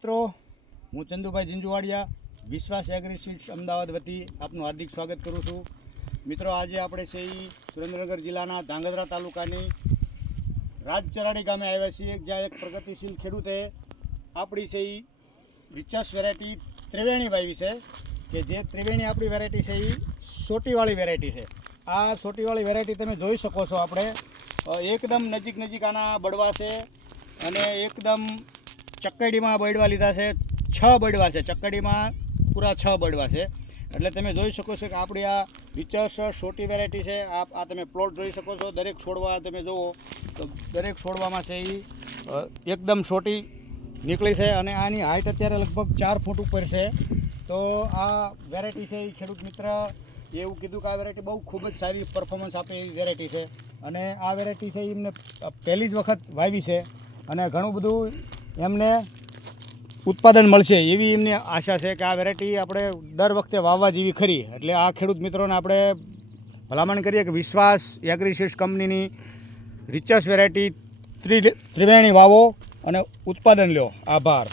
મિત્રો, હું ચંદુભાઈ ઝીંઝુવાડિયા વિશ્વાસ એગ્રીસીડ્સ અમદાવાદ વતી આપનું હાર્દિક સ્વાગત કરું છું. મિત્રો, આજે આપણે છે એ સુરેન્દ્રનગર જિલ્લાના ધાંગધ્રા તાલુકાની રાજચરાડી ગામે આવ્યા છીએ, જ્યાં એક પ્રગતિશીલ ખેડૂતે આપણી છે એ રિચસ વેરાયટી ત્રિવેણી વાવી છે, કે જે ત્રિવેણી આપણી વેરાયટી છે એ સોટીવાળી વેરાયટી છે. આ સોટીવાળી વેરાયટી તમે જોઈ શકો છો. આપણે એકદમ નજીક આના બળવા છે અને એકદમ ચક્કડીમાં બળવા લીધા છે. 6 બળવા છે ચક્કડીમાં, પૂરા 6 બળવા છે. એટલે તમે જોઈ શકો છો કે આપણી આ રિચસ સોટી વેરાયટી છે. આ તમે પ્લોટ જોઈ શકો છો. દરેક છોડવા તમે જુઓ તો દરેક છોડવામાં છે એ એકદમ સોટી નીકળી છે અને આની હાઇટ અત્યારે લગભગ 4 ફૂટ ઉપર છે. તો આ વેરાયટી છે એ ખેડૂત મિત્ર એવું કીધું કે આ વેરાયટી બહુ ખૂબ જ સારી પરફોર્મન્સ આપે એવી વેરાયટી છે. અને આ વેરાયટી છે એમને પહેલી જ વખત વાવી છે અને ઘણું બધું એમને ઉત્પાદન મળશે એવી એમની આશા છે કે આ વેરાયટી આપણે દર વખતે વાવવા જેવી ખરી. એટલે આ ખેડૂત મિત્રોને આપણે ભલામણ કરીએ કે વિશ્વાસ એગ્રીસીડ્સ કંપનીની રિચસ વેરાયટી ત્રિવેણી વાવો અને ઉત્પાદન લો. આભાર.